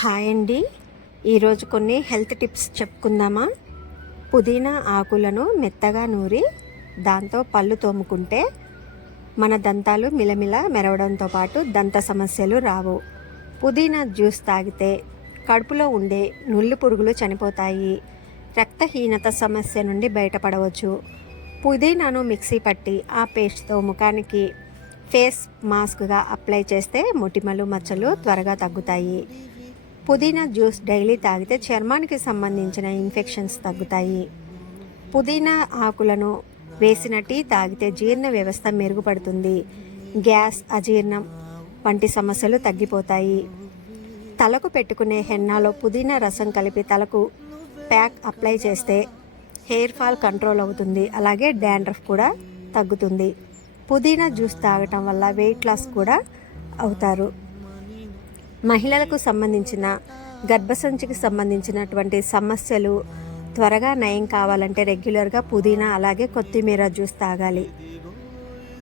Hi అండి. ఈరోజు కొన్ని హెల్త్ టిప్స్ చెప్పుకుందామా. పుదీనా ఆకులను మెత్తగా నూరి దాంతో పళ్ళు తోముకుంటే మన దంతాలు మిలమిల మెరవడంతో పాటు దంత సమస్యలు రావు. పుదీనా జ్యూస్ తాగితే కడుపులో ఉండే నుళ్ళు పురుగులు చనిపోతాయి. రక్తహీనత సమస్య నుండి బయటపడవచ్చు. పుదీనాను మిక్సీ పట్టి ఆ పేస్ట్తో ముఖానికి ఫేస్ మాస్క్గా అప్లై చేస్తే మొటిమలు మచ్చలు త్వరగా తగ్గుతాయి. పుదీనా జ్యూస్ డైలీ తాగితే చర్మానికి సంబంధించిన ఇన్ఫెక్షన్స్ తగ్గుతాయి. పుదీనా ఆకులను వేసిన టీ తాగితే జీర్ణ వ్యవస్థ మెరుగుపడుతుంది. గ్యాస్, అజీర్ణం వంటి సమస్యలు తగ్గిపోతాయి. తలకు పెట్టుకునే హెన్నాలో పుదీనా రసం కలిపి తలకు ప్యాక్ అప్లై చేస్తే హెయిర్ ఫాల్ కంట్రోల్ అవుతుంది. అలాగే డాండ్రఫ్ కూడా తగ్గుతుంది. పుదీనా జ్యూస్ తాగటం వల్ల వెయిట్ లాస్ కూడా అవుతారు. మహిళలకు సంబంధించిన గర్భసంచికి సంబంధించినటువంటి సమస్యలు త్వరగా నయం కావాలంటే రెగ్యులర్గా పుదీనా అలాగే కొత్తిమీర జ్యూస్ తాగాలి.